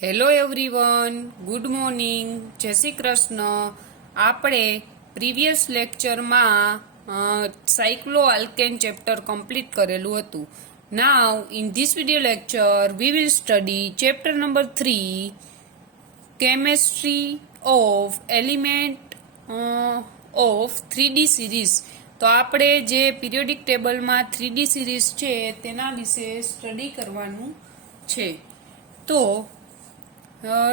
Hello everyone, good morning, જય શ્રી કૃષ્ણ. આપણે previous લેક્ચરમાં સાયક્લો આલ્કેન ચેપ્ટર કમ્પ્લીટ કરેલું હતું. નાવ in this video lecture we will study chapter number 3, chemistry of element of 3D series. તો આપણે જે પિરિયોડિક ટેબલમાં 3D સિરીઝ છે તેના વિશે સ્ટડી કરવાનું છે. તો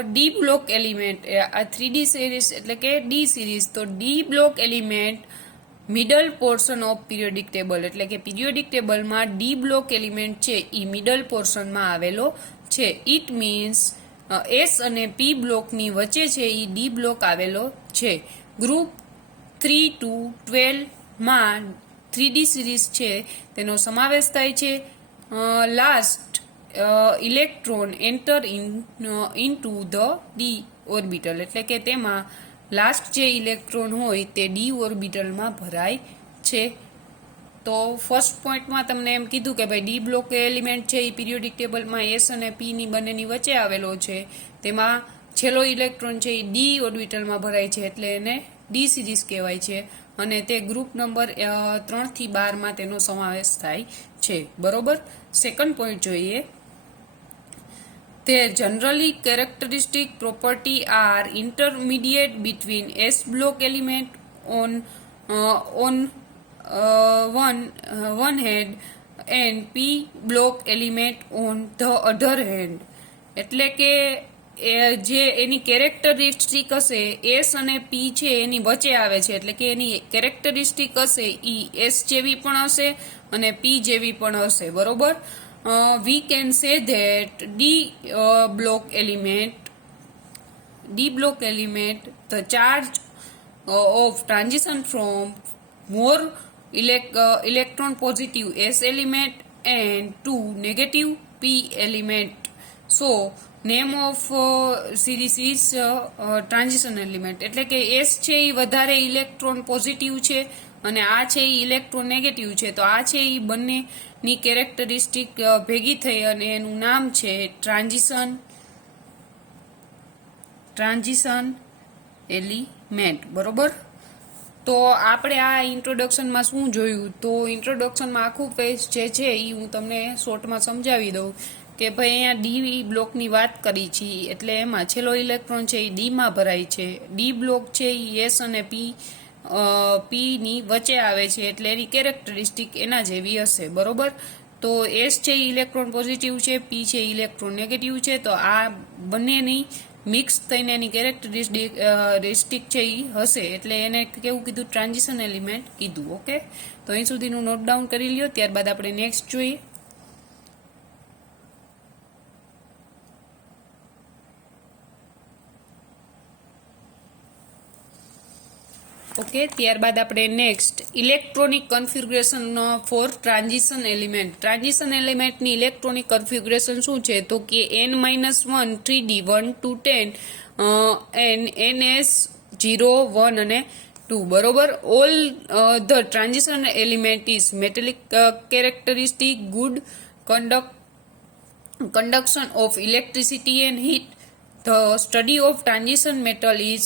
ડી બ્લોક એલિમેન્ટ, આ 3D સિરીઝ એટલે કે ડી સિરીઝ. તો D block element middle portion of periodic table, એટલે કે પિરિયોડિક ટેબલમાં ડી બ્લોક એલિમેન્ટ છે એ મિડલ પોર્શનમાં આવેલો છે. ઇટ મીન્સ એસ અને પી બ્લોકની વચ્ચે છે એ ડી બ્લોક આવેલો છે. ગ્રુપ 3 to 12 માં 3D સિરીઝ છે તેનો સમાવેશ થાય છે. Last electron enter into the D orbital, એટલે કે તેમાં લાસ્ટ જે ઇલેક્ટ્રોન હોય તે ડી ઓર્બિટલમાં ભરાય છે. તો ફર્સ્ટ પોઈન્ટમાં તમને એમ કીધું કે ભાઈ ડી બ્લોક એલિમેન્ટ છે એ પિરિયોડિક ટેબલમાં એસ અને પી ની બંનેની વચ્ચે આવેલો છે. તેમાં છેલ્લો ઇલેક્ટ્રોન છે એ ડી ઓર્બિટલમાં ભરાય છે, એટલે એને ડી સિરીઝ કહેવાય છે. અને તે ગ્રુપ નંબર 3 થી 12 માં તેનો સમાવેશ થાય છે. બરોબર. સેકન્ડ પોઈન્ટ જોઈએ. Their generally characteristic property are intermediate between S block element on one hand and P block element on the other hand. એટલે કે જે એની કેરેક્ટરિસ્ટિક હશે એસ અને પી છે એની વચ્ચે આવે છે, એટલે કે એની કેરેક્ટરિસ્ટિક હશે ઈ એસ જેવી પણ હશે અને પી જેવી પણ હશે. બરોબર. We can say that block element, the charge of transition from more electron positive S element and to negative P element. So name of series is transition element. એટલે કે S છે એ વધારે ઇલેક્ટ્રોન પોઝિટિવ છે અને આ છે એ electron negative છે. તો આ છે એ બંનેની કેરેક્ટરિસ્ટિક ભેગી થઈ અને એનું નામ છે ટ્રાન્ઝિશન એલિમેન્ટ. બરોબર. તો આપણે આ ઇન્ટ્રોડક્શનમાં શું જોયું? તો ઇન્ટ્રોડક્શનમાં આખું પેજ જે છે એ હું તમને શોર્ટમાં સમજાવી દઉં કે ભાઈ અહીંયા ડી બ્લોકની વાત કરી છે, એટલે એમાં છેલ્લો ઇલેક્ટ્રોન છે એ ડીમાં ભરાય છે. ડી બ્લોક છે એ એસ અને પી ની વચ્ચે આવે છે, એટલે એની કેરેક્ટરિસ્ટિક એના જેવી હશે. બરોબર. તો એસ છે ઇલેક્ટ્રોન પોઝિટિવ છે, પી છે ઇલેક્ટ્રોન નેગેટિવ છે. તો આ બંનેની મિક્સ થઈને એની કેરેક્ટરિસ્ટિક છે એ હશે, એટલે એને કેવું કીધું? ટ્રાન્ઝિશન એલિમેન્ટ કીધું. ઓકે. તો અહીં સુધીનું નોટ ડાઉન કરી લ્યો. ત્યારબાદ આપણે નેક્સ્ટ જોઈએ. ઓકે. ત્યારબાદ આપણે next electronic configuration for transition element. Transition એલિમેન્ટની ઇલેક્ટ્રોનિક કન્ફિગ્યુરેશન શું છે? તો કે n-1 3D 1 to 10 NS 0 1 અને 2. બરોબર. All the transition element is metallic characteristic, good conduction of electricity and heat. The study of transition metal is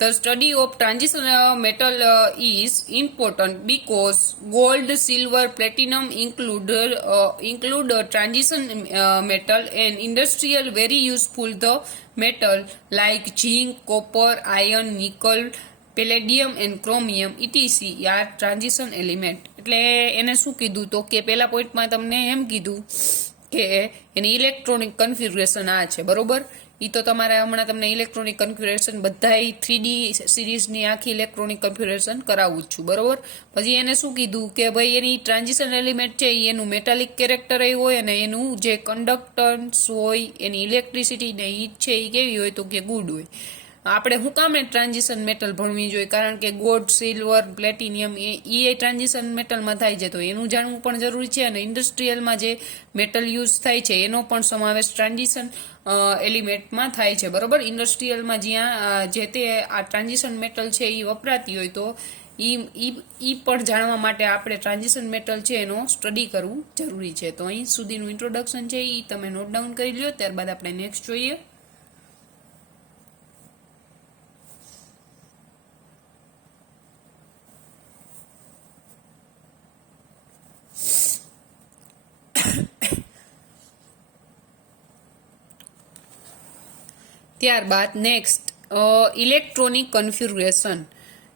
the study of transition metal is important because gold, silver, platinum include transition metal and industrial very useful the metal like zinc, copper, iron, nickel, palladium and chromium etc are transition element. એટલે એને શું કીધું? તો કે પહેલા પોઈન્ટમાં તમને એમ કીધું કે એની ઇલેક્ટ્રોનિક કન્ફિગ્યુરેશન આ છે. બરોબર. એ તો તમારે હમણાં તમને ઇલેક્ટ્રોનિક કન્ફિગ્યુરેશન બધા 3D સિરીઝની આખી ઇલેક્ટ્રોનિક કન્ફિગ્યુરેશન કરાવું જ છું. બરોબર. પછી એને શું કીધું કે ભાઈ એની ટ્રાન્ઝિશન એલિમેન્ટ છે એનું મેટાલિક કેરેક્ટર હોય અને એનું જે કન્ડક્ટન્સ હોય, એની ઇલેક્ટ્રિસિટી ને હીટ છે એ કેવી હોય? તો કે ગુડ હોય. આપણે શું કામ ટ્રાન્ઝિશન મેટલ ભણવી જોઈએ? કારણ કે ગોલ્ડ, સિલ્વર, પ્લેટિનિયમ એ ટ્રાન્ઝિશન મેટલમાં થાય છે, તો એનું જાણવું પણ જરૂરી છે. અને ઇન્ડસ્ટ્રીયલમાં જે મેટલ યુઝ થાય છે એનો પણ સમાવેશ ટ્રાન્ઝિશન એલિમેન્ટમાં થાય છે. બરોબર. ઇન્ડસ્ટ્રીયલમાં જ્યાં જે તે આ ટ્રાન્ઝિશન મેટલ છે એ વપરાતી હોય તો ઈ પણ જાણવા માટે આપણે ટ્રાન્ઝિશન મેટલ છે એનો સ્ટડી કરવું જરૂરી છે. તો અહીં સુધીનું ઇન્ટ્રોડક્શન છે એ તમે નોટ ડાઉન કરી લ્યો. ત્યારબાદ આપણે નેક્સ્ટ જોઈએ. ત્યારબાદ નેક્સ્ટ ઇલેક્ટ્રોનિક કન્ફિગ્યુરેશન.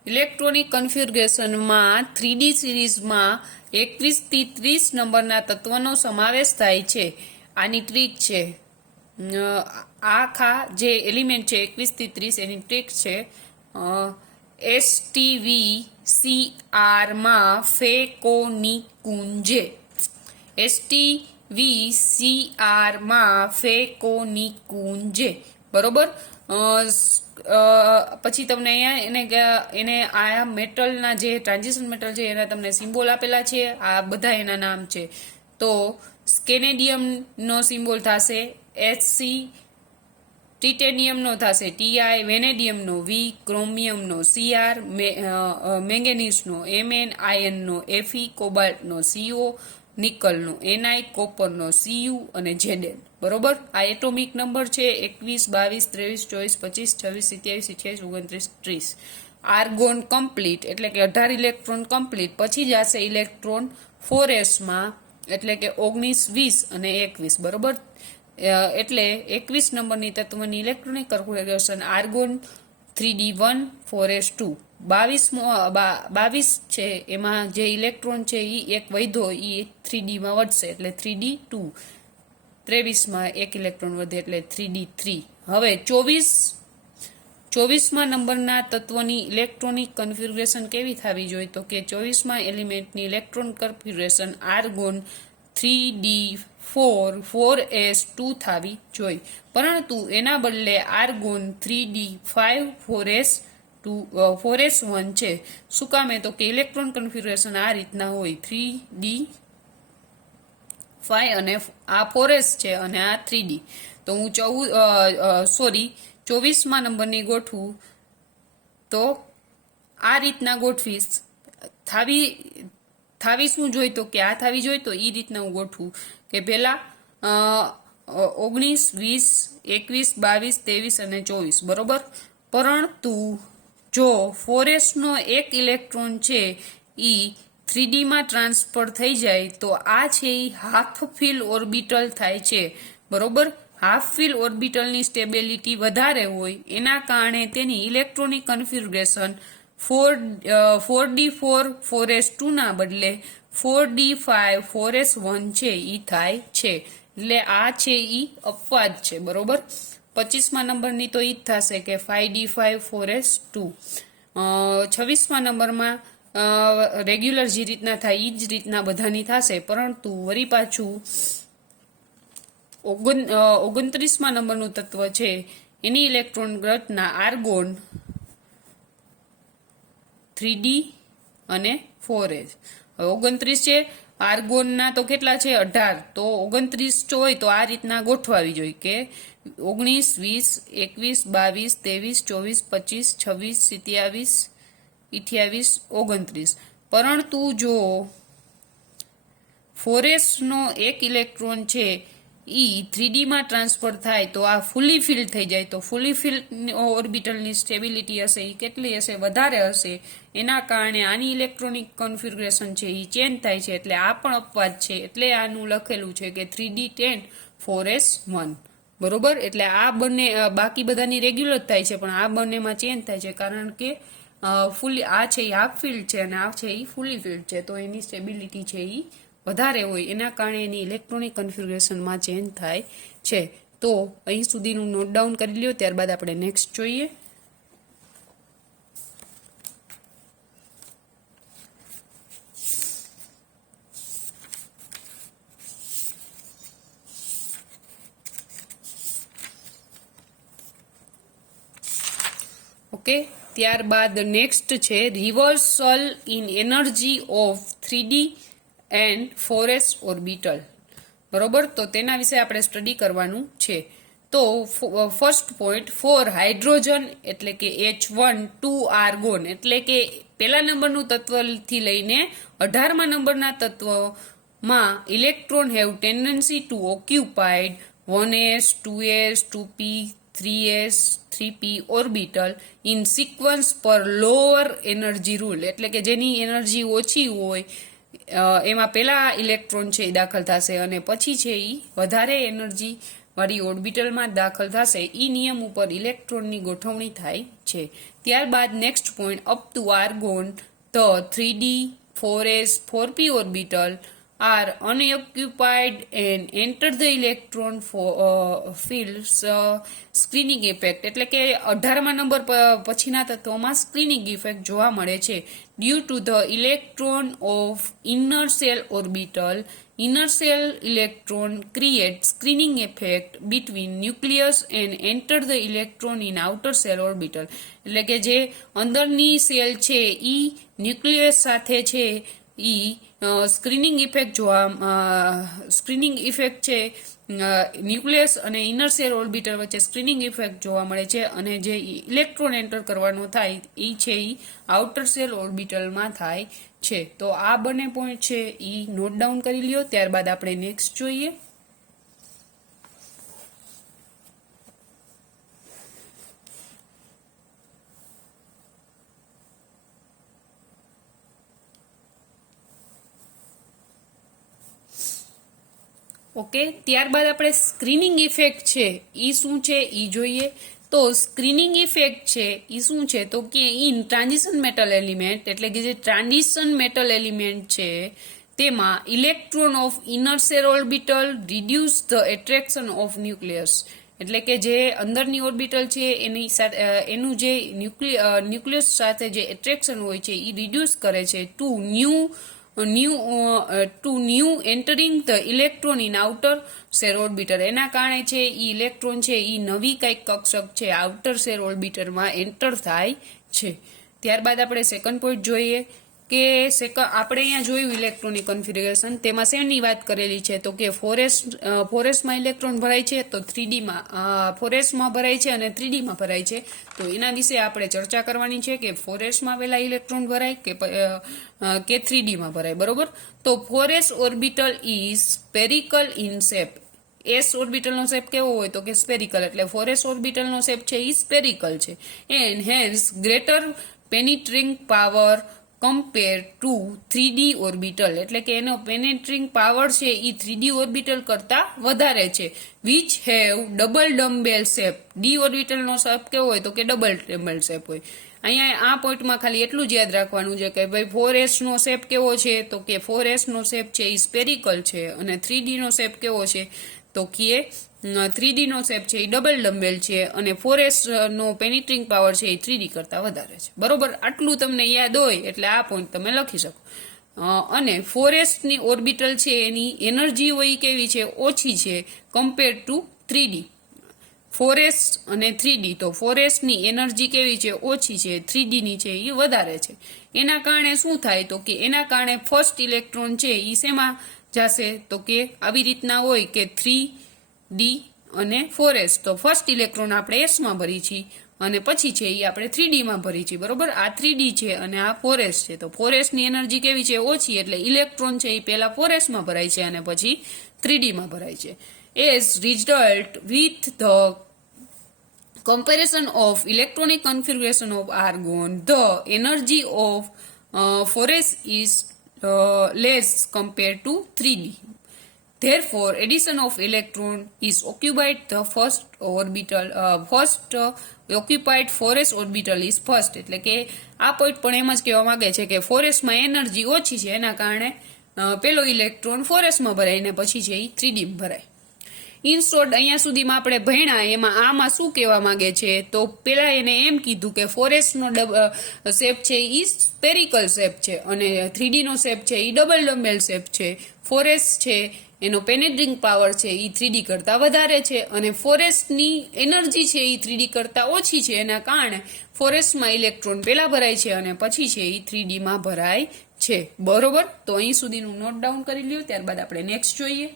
ઇલેક્ટ્રોનિક કન્ફિગ્યુરેશનમાં 3D સિરીઝમાં 21 થી 30 નંબરના તત્વનો સમાવેશ થાય છે. આની ટ્રીક છે, આખા જે એલિમેન્ટ છે 21 થી 30 એની ટ્રીક છે. STVCR માં ફેકોનિકુંજે. STVCR માં ફેકોનિકુંજે. બરોબર. પછી તમને અહીંયા એને આ મેટલના જે ટ્રાન્ઝિશન મેટલ છે એના તમને સિમ્બોલ આપેલા છે. આ બધા એના નામ છે. તો સ્કેનેડિયમનો સિમ્બોલ થશે HC, ટિટેનિયમનો થશે TI, વેનેડિયમનો V, ક્રોમિયમનો CR, મેંગેનીઝનો MN, આયર્નનો Fe, કોબાલ્ટનો CO, નિકલનો Ni, કોપરનો Cu અને Zn. બરોબર. આ એટોમિક નંબર છે 21, 22, 23, 24, 25, 27, 28, 29, 30. આર્ગોન કમ્પ્લીટ એટલે કે 18 ઇલેક્ટ્રોન કમ્પ્લીટ. પછી જશે ઇલેક્ટ્રોન 4s માં એટલે કે 19, 20 અને 21. બરોબર. એટલે 21 નંબરની તત્વની electronic configuration argon 3D1 4s2. 22 છે એમાં જે ઇલેક્ટ્રોન છે એ એક વધ્યો એ 3D માં વધશે એટલે 3D2. 23માં એક ઇલેક્ટ્રોન વધે એટલે 3D3. હવે 24માં નંબરના તત્વની ઇલેક્ટ્રોનિક કન્ફિગ્યુરેશન કેવી થવી જોઈએ? તો કે 24માં એલિમેન્ટની electron configuration argon 3D4 4s2 થવી જોઈએ. પરંતુ એના બદલે આર્ગોન 3D5 4s1 છે. શું કામે? તો કે ઇલેક્ટ્રોન કન્ફિગ્યુરેશન આ રીતના હોય 3D5 અને આ 4s છે અને આ 3D. તો હું 24માં નંબરની ગોઠવું તો આ રીતના ગોઠવીશ. થાવી શું જોઈ? તો કે આ થવી જોઈએ. તો એ રીતના હું ગોઠવું કે પહેલા 19, 20, 21, 22, 23 અને 24. બરોબર. પરંતુ જો 4s નો એક ઇલેક્ટ્રોન છે એ 3D માં ટ્રાન્સફર થઈ જાય તો આ છે એ હાફ ફિલ ઓર્બિટલ થાય છે. બરોબર. હાફ ફિલ ઓર્બિટલની સ્ટેબિલિટી વધારે હોય એના કારણે તેની ઇલેક્ટ્રોનિક કન્ફિગ્યુરેશન 4D4 4s2 ના બદલે 4D5 4s1 છે એ થાય છે. એટલે આ છે એ અપવાદ છે. બરોબર. 25માં નંબરની તો એ જ થશે કે 5D5 4s2. 26માં નંબરમાં રેગ્યુલર જે રીતના થાય એ જ રીતના બધાની થશે. પરંતુ વળી પાછું 29માં નંબરનું તત્વ છે એની ઇલેક્ટ્રોન રચના આર્ગોન 3D અને 4s. 29 છે. આર્ગોનના તો કેટલા છે? 18. તો 29 હોય તો આ રીતના ગોઠવાવી જોઈએ કે 19, 20, 21, 22, 23, 24, 26, 27, 28, 29. પરંતુ જો 4s નો એક ઇલેક્ટ્રોન છે ઈ 3D માં ટ્રાન્સફર થાય તો આ ફુલી ફિલ થઈ જાય. તો ફુલી ફિલ ઓર્બિટલની સ્ટેબિલિટી હશે એ કેટલી હશે? વધારે હશે. એના કારણે આની ઇલેક્ટ્રોનિક કન્ફિગ્યુરેશન છે એ ચેન્જ થાય છે. એટલે આ પણ અપવાદ છે. એટલે આનું લખેલું છે કે 3D10 4s1. બરોબર. એટલે આ બંને બાકી બધાની રેગ્યુલર થાય છે પણ આ બંનેમાં ચેન્જ થાય છે કારણ કે ફૂલી આ છે એ હાફ ફિલ્ડ છે અને આ છે એ ફૂલી ફિલ્ડ છે. તો એની સ્ટેબિલિટી છે એ વધારે હોય એના કારણે એની ઇલેક્ટ્રોનિક કન્ફિગ્યુરેશનમાં ચેન્જ થાય છે. તો અહીં સુધીનું નોટ ડાઉન કરી લ્યો. ત્યારબાદ આપણે નેક્સ્ટ જોઈએ. ઓકે. ત્યારબાદ નેક્સ્ટ છે reversal in energy of 3D and 4s orbital. બરોબર. તો તેના વિશે આપણે સ્ટડી કરવાનું છે. તો ફર્સ્ટ પોઈન્ટ 4 હાઇડ્રોજન એટલે કે H1 2 આર્ગોન એટલે કે પહેલા નંબરનું તત્વથી લઈને 18મા નંબરના તત્વમાં electron have tendency to occupied 1s 2s 2p 3s 3p orbital in sequence પર લોઅર એનર્જી રૂલ, એટલે કે જેની એનર્જી ઓછી હોય એમાં પહેલા ઇલેક્ટ્રોન છે એ દાખલ થશે અને પછી છે એ વધારે એનર્જી વાળી ઓર્બિટલમાં દાખલ થશે. એ નિયમ ઉપર ઇલેક્ટ્રોનની ગોઠવણી થાય છે. ત્યારબાદ next point, up to argon the 3d 4s 4p orbital are unoccupied and enter the electron fields screening effect, એટલે કે 18મા નંબર પછીના તત્વોમાં સ્ક્રીનિંગ ઇફેક્ટ જોવા મળે છે. Due to the electron of inner shell orbital, inner shell electron create screening effect between nucleus and enter the electron in outer shell orbital, એટલે કે જે અંદરની સેલ છે ઈ ન્યુક્લિયસ સાથે છે ઈ સ્ક્રીનિંગ ઇફેક્ટ સ્ક્રીનિંગ ઇફેક્ટ છે ન્યુક્લિયસ અને inner shell orbital વચ્ચે સ્ક્રીનિંગ ઇફેક્ટ જોવા મળે છે અને જે ઇલેક્ટ્રોન એન્ટર કરવાનો થાય એ છે એ આઉટર સેલ ઓર્બિટલમાં થાય છે. તો આ બંને પોઈન્ટ છે એ નોટ ડાઉન કરી લ્યો. ત્યારબાદ આપણે નેક્સ્ટ જોઈએ. ઓકે, ત્યારબાદ આપણે સ્ક્રીનિંગ ઇફેક્ટ છે એ શું છે એ જોઈએ. તો સ્ક્રીનિંગ ઇફેક્ટ છે એ શું છે તો કે ઇન ટ્રાન્ઝિશન મેટલ એલિમેન્ટ, એટલે કે જે ટ્રાન્ઝિશન મેટલ એલિમેન્ટ છે તેમાં electron of inner shell orbital reduce the attraction of nucleus, એટલે કે જે અંદરની ઓર્બિટલ છે એની સાથે એનું જે ન્યુક્લિયસ સાથે જે એટ્રેક્શન હોય છે એ રિડ્યુસ કરે છે to new entering the electron in outer cell orbiter. એના કારણે છે એ ઇલેક્ટ્રોન છે એ નવી કંઈક કક્ષક છે આઉટર સેલ ઓર્બિટરમાં એન્ટર થાય છે. ત્યારબાદ આપણે સેકન્ડ પોઈન્ટ જોઈએ કે આપણે અહીંયા જોયું ઇલેક્ટ્રોનિક કન્ફિગરેશન, તેમાં શેની વાત કરેલી છે તો કે ફોરેસમાં ઇલેક્ટ્રોન ભરાય છે, તો 3Dમાં ફોરેસમાં ભરાય છે અને 3Dમાં ભરાય છે. તો એના વિશે આપણે ચર્ચા કરવાની છે કે ફોરેસમાં પહેલા ઇલેક્ટ્રોન ભરાય કે 3Dમાં ભરાય, બરોબર. તો four s orbital is spherical in shape. S ઓર્બિટલનો શેપ કેવો હોય તો કે સ્પેરિકલ, એટલે ફોરેસ ઓર્બિટલનો શેપ છે એ સ્પેરિકલ છે. And hence greater penetrating power compare to 3D orbital, એટલે કે એનો પેનેટ્રિંગ પાવર છે એ 3D ઓર્બિટલ કરતા વધારે છે. Which have double dumbbell shape. D ઓર્બિટલનો શેપ કેવો હોય તો કે ડબલ ડમ્બેલ શેપ હોય. અહીંયા આ પોઈન્ટમાં ખાલી એટલું જ યાદ રાખવાનું છે કે ભાઈ 4s નો શેપ કેવો છે તો કે 4s નો શેપ છે એ સ્પેરિકલ છે અને 3D નો શેપ કેવો છે તો કે 3D નો શેપ છે એ ડબલ ડમ્બેલ છે અને 4s નો પેનિટ્રિંગ પાવર છે એ 3D કરતા વધારે છે, બરોબર. આટલું તમને યાદ હોય એટલે આ પોઈન્ટ તમે લખી શકો. અને 4s ની ઓર્બિટલ છે એની એનર્જી હોય કેવી છે, ઓછી છે કમ્પેર ટુ 3D. 4s અને 3D, તો 4s ની એનર્જી કેવી છે, ઓછી છે, 3D ની છે એ વધારે છે. એના કારણે શું થાય તો કે એના કારણે ફર્સ્ટ ઇલેક્ટ્રોન છે એ શેમાં જશે તો કે આવી રીતના હોય કે 3D અને 4s, તો ફર્સ્ટ ઇલેક્ટ્રોન આપણે s માં ભરી છીએ અને પછી છે એ આપણે 3D માં ભરી છીએ, બરોબર. આ 3D છે અને આ 4s છે. તો 4s ની એનર્જી કેવી છે, ઓછી, એટલે ઇલેક્ટ્રોન છે એ પહેલા 4s માં ભરાય છે અને પછી 3D માં ભરાય છે. As result with the comparison of electronic configuration of argon, the energy of 4s is less compared to 3D. Therefore, addition of electron is occupied the first orbital. Occupied 4s orbital is first. એટલે કે આ point પણ એમ જ કહેવા માંગે છે કે 4s માં એનર્જી ઓછી છે એના કારણે પેલો ઇલેક્ટ્રોન 4s માં ભરાય ને પછી છે એ 3D માં ભરાય. ઇન શોર્ટ અહીંયા સુધીમાં આપણે ભણ્યા એમાં આમાં શું કહેવા માંગે છે તો પેલા એને એમ કીધું કે 4s નો શેપ છે એ સ્પેરિકલ શેપ છે અને 3D નો શેપ છે એ ડબલ ડમ્બેલ શેપ છે. 4s છે એનો પેનેટ્રિંગ પાવર છે એ 3D કરતા વધારે છે અને 4s ની એનર્જી છે એ 3D કરતા ઓછી છે એના કારણે 4s માં ઇલેક્ટ્રોન પેલા ભરાય છે અને પછી છે એ 3D માં ભરાય છે, બરોબર. તો અહીં સુધીનું નોટ ડાઉન કરી લ્યો. ત્યારબાદ આપણે નેક્સ્ટ જોઈએ.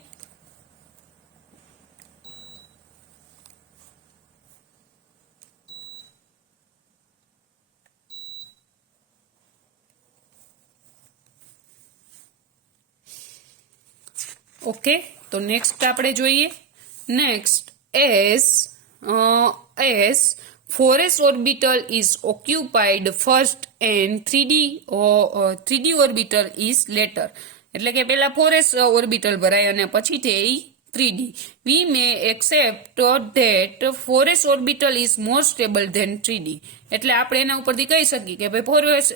ઓકે, તો નેક્સ્ટ આપણે જોઈએ. Next S 4s orbital is occupied first and 3d orbital is later. એટલે કે પેલા 4s orbital ભરાય અને પછી તે 3d. We may accept that 4s orbital is more stable than 3d. એટલે આપણે એના ઉપરથી કહી શકીએ કે ભાઈ 4s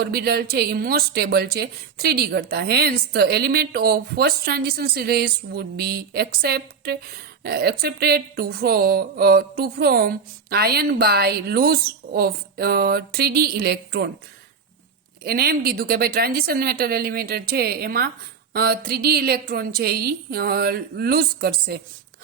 orbital છે એ મોર સ્ટેબલ છે 3d કરતા. Hence the element of first transition series would be accepted to form ion by loss of 3d electron. એને એમ કીધું કે ભાઈ ટ્રાન્ઝિશન મેટર એલિમેન્ટ છે એમાં 3d ઇલેક્ટ્રોન છે એ લૂઝ કરશે.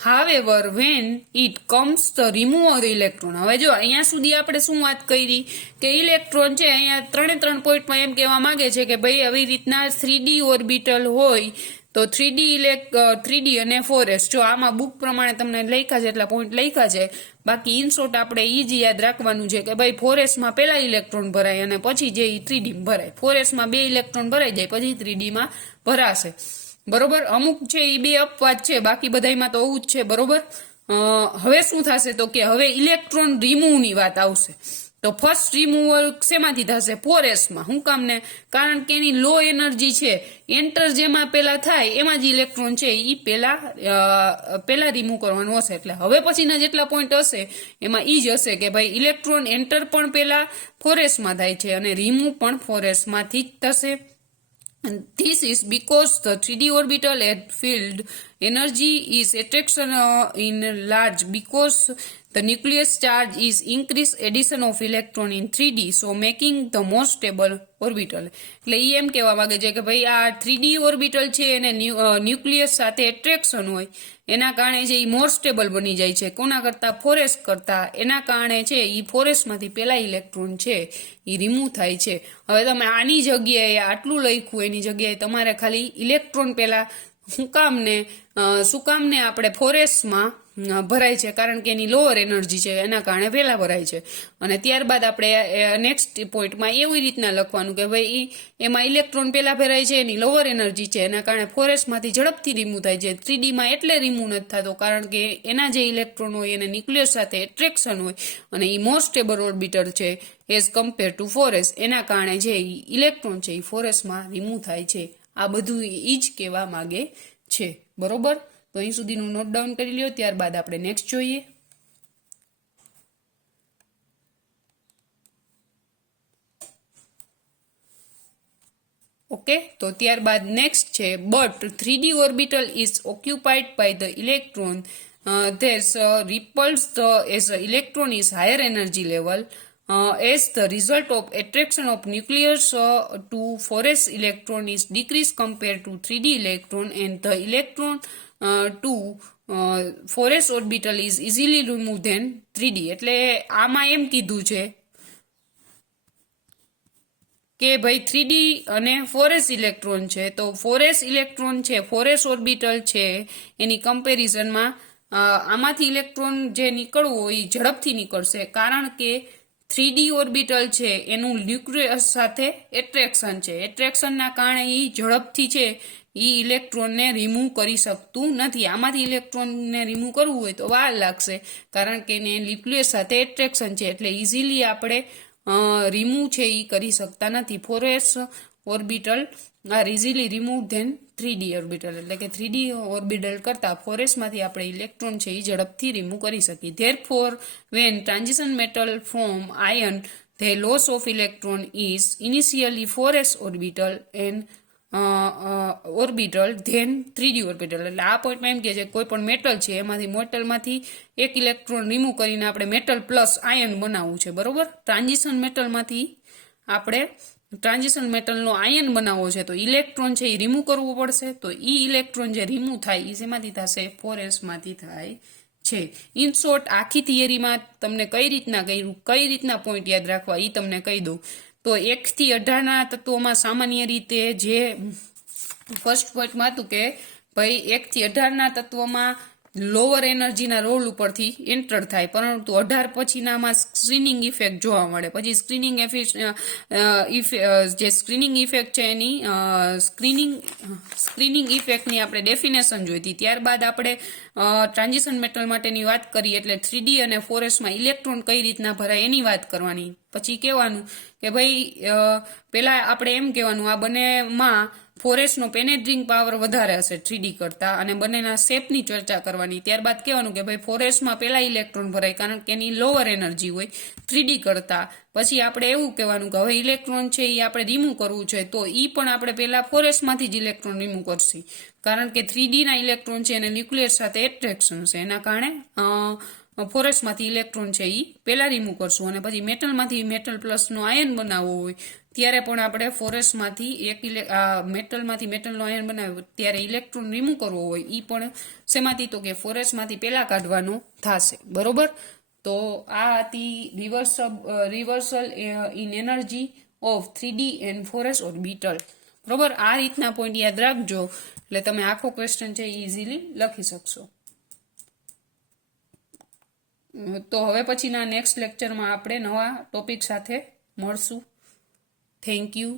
However, when it comes the removal electron, હવે જો અહીંયા સુધી આપણે શું વાત કરી કે ઇલેક્ટ્રોન છે અહીંયા 3 પોઈન્ટમાં એમ કહેવા માંગે છે કે ભાઈ આવી રીતના 3d ઓર્બિટલ હોય તો 3d અને 4s, જો આમાં બુક પ્રમાણે તમને લખ્યા છે એટલા પોઈન્ટ લખ્યા છે, બાકી ઇન શોર્ટ આપણે ઈ જ યાદ રાખવાનું છે કે ભાઈ 4s માં પહેલા ઇલેક્ટ્રોન ભરાય અને પછી જે 3d ભરાય. 4s માં 2 ઇલેક્ટ્રોન ભરાઈ જાય પછી 3d માં ભરાશે. બરોબર, અમુક છે એ 2 અપવાદ છે, બાકી બધામાં તો આવું જ છે. બરોબર, હવે શું થશે તો કે હવે ઇલેક્ટ્રોન રિમૂવ ની વાત આવશે. તો ફર્સ્ટ રિમૂવલ શેમાંથી થશે? 4s માં. શું કામ ને? કારણ કે એની લો એનર્જી છે, એન્ટર જેમાં પેલા થાય એમાં જે ઇલેક્ટ્રોન છે એ પેલા રિમૂવ કરવાનું હશે. એટલે હવે પછીના જેટલા પોઈન્ટ હશે એમાં ઈ જ હશે કે ભાઈ ઇલેક્ટ્રોન એન્ટર પણ પેલા 4s માં થાય છે અને રિમૂવ પણ 4s માંથી જ થશે. And this is because the 3d orbital at field energy is attraction in large because the nucleus charge is increased addition of electron in 3d, so making the most stable orbital. એટલે એ એમ કહેવા માંગે છે કે ભાઈ આ 3d orbital છે એને nucleus સાથે એટ્રેક્શન હોય એના કારણે છે એ મોર સ્ટેબલ બની જાય છે. કોના કરતા? 4s કરતા. એના કારણે છે એ 4s માંથી પેલા ઇલેક્ટ્રોન છે એ રિમૂવ થાય છે. હવે તમે આની જગ્યાએ આટલું લખ્યું એની જગ્યાએ તમારે ખાલી ઇલેક્ટ્રોન પેલા શું કામ ને આપણે 4s માં ભરાય છે કારણ કે એની લોઅર એનર્જી છે એના કારણે પહેલા ભરાય છે. અને ત્યારબાદ આપણે નેક્સ્ટ પોઈન્ટમાં એવી રીતના લખવાનું કે ભાઈ એમાં ઇલેક્ટ્રોન પહેલા ભરાય છે, એની લોઅર એનર્જી છે એના કારણે 4s માંથી ઝડપથી રિમૂવ થાય છે. 3d માં એટલે રિમૂવ નથી થતો કારણ કે એના જે ઇલેક્ટ્રોન હોય એને ન્યુક્લિયસ સાથે એટ્રેક્શન હોય અને એ મોસ્ટ સ્ટેબલ ઓર્બિટર છે એઝ કમ્પેર ટુ 4s. એના કારણે જે ઇલેક્ટ્રોન છે એ 4s માં રિમૂવ થાય છે. આ બધું ઈ જ કહેવા માંગે છે. બરોબર, તો અહીં સુધીનું નોટ ડાઉન કરી લ્યો. ત્યારબાદ આપણે નેક્સ્ટ જોઈએ. ઓકે, તો ત્યારબાદ નેક્સ્ટ છે but 3d orbital is occupied by the electron there's repulse as the electron is higher energy level as the result of attraction of nucleus to 4s electron is decreased compared to 3d electron and the electron to 4s orbital is easily removed than 3d. એટલે આમાં એમ કીધું છે કે ભાઈ 3d અને 4s electron છે તો 4s electron છે 4s ઓર્બિટલ છે એની કમ્પેરિઝનમાં આમાંથી ઇલેક્ટ્રોન જે નીકળવું હોય એ ઝડપથી નીકળશે કારણ કે 3d ઓર્બિટલ છે એનું ન્યુક્લિયસ સાથે એટ્રેક્શન છે. એટ્રેક્શનના કારણે એ ઝડપથી છે એ ઇલેક્ટ્રોનને રિમૂવ કરી શકતું નથી. આમાંથી ઇલેક્ટ્રોનને રિમૂવ કરવું હોય તો વાર લાગશે કારણ કે એને ન્યુક્લિયસ સાથે એટ્રેક્શન છે એટલે ઇઝીલી આપણે રિમૂવ છે એ કરી શકતા નથી. 4s orbital are easily remove then 3d orbital. એટલે કે 3d ઓર્બિટલ કરતા 4s માંથી આપણે ઇલેક્ટ્રોન છે એ ઝડપથી રિમૂવ કરી શકીએ. Therefore, when transition metal form ion, the loss of electron is initially 4s orbital and orbital then 3d orbital. એટલે આ પોઈન્ટમાં એમ કે છે કોઈ પણ મેટલ છે એમાંથી મેટલમાંથી એક ઇલેક્ટ્રોન રિમૂવ કરીને આપણે મેટલ પ્લસ આયન બનાવવું છે. બરોબર, ટ્રાન્ઝિશન મેટલમાંથી આપણે ટ્રાન્ઝિશન મેટલનો આયન બનાવવો છે તો ઇલેક્ટ્રોન છે એ રિમૂવ કરવું પડશે. તો ઈ ઇલેક્ટ્રોન જે રિમૂવ થાય એ શેમાંથી થશે? 4s માંથી થાય છે. ઇન શોર્ટ આખી થિયરીમાં તમને કઈ રીતના કર્યું, કઈ રીતના પોઈન્ટ યાદ રાખવા એ તમને કહી દઉં. તો 1 થી 18 ના તત્વોમાં સામાન્ય રીતે જે ફર્સ્ટ પોઈન્ટમાં હતું કે ભાઈ 1 થી 18 ના તત્વોમાં લોઅર એનર્જીના રોલ ઉપરથી એન્ટર થાય, પરંતુ 18 પછીનામાં સ્ક્રીનિંગ ઇફેક્ટ જોવા મળે. પછી સ્ક્રીનિંગ જે સ્ક્રીનિંગ ઇફેક્ટ છે એની સ્ક્રીનિંગ ઇફેક્ટની આપણે ડેફિનેશન જોઈ હતી. ત્યારબાદ આપણે ટ્રાન્ઝિશન મેટલ માટેની વાત કરી, એટલે 3D અને 4S માં ઇલેક્ટ્રોન કઈ રીતના ભરાય એની વાત કરવાની. પછી કહેવાનું કે ભાઈ પેલા આપણે એમ કહેવાનું આ બંનેમાં 4S નો પેનેટ્રિંગ પાવર વધારે હશે 3D કરતા, અને બંનેના શેપની ચર્ચા કરવાની. ત્યારબાદ કહેવાનું કે ભાઈ 4S માં પેલા ઇલેક્ટ્રોન ભરાય કારણ કે એની લોઅર એનર્જી હોય 3D કરતા. પછી આપણે એવું કહેવાનું કે હવે ઇલેક્ટ્રોન છે એ આપણે રિમૂવ કરવું છે, તો એ પણ આપણે પેલા 4S માંથી જ ઇલેક્ટ્રોન રિમૂવ કરશે, કારણ કે 3D ના ઇલેક્ટ્રોન છે એને ન્યુક્લિયર સાથે એટ્રેક્શન છે, એના કારણે 4S માંથી ઇલેક્ટ્રોન છે એ પેલા રિમૂવ કરશું. અને પછી મેટલમાંથી મેટલ પ્લસનો આયન બનાવવો હોય ત્યારે પણ આપણે 4S માંથી મેટલમાંથી મેટલનો આયન બનાવ્યો ત્યારે ઇલેક્ટ્રોન રિમૂવ કરવો હોય એ પણ શેમાંથી, તો કે 4S માંથી પેલા કાઢવાનો થશે. બરોબર. તો આ હતી reversal in energy of 3D and 4S orbital. બરોબર. આ રીતના પોઈન્ટ યાદ રાખજો એટલે તમે આખો ક્વેશ્ચન છે ઇઝીલી લખી શકશો. તો હવે પછીના નેક્સ્ટ લેક્ચરમાં આપણે નવા ટોપિક સાથે મળશું. Thank you.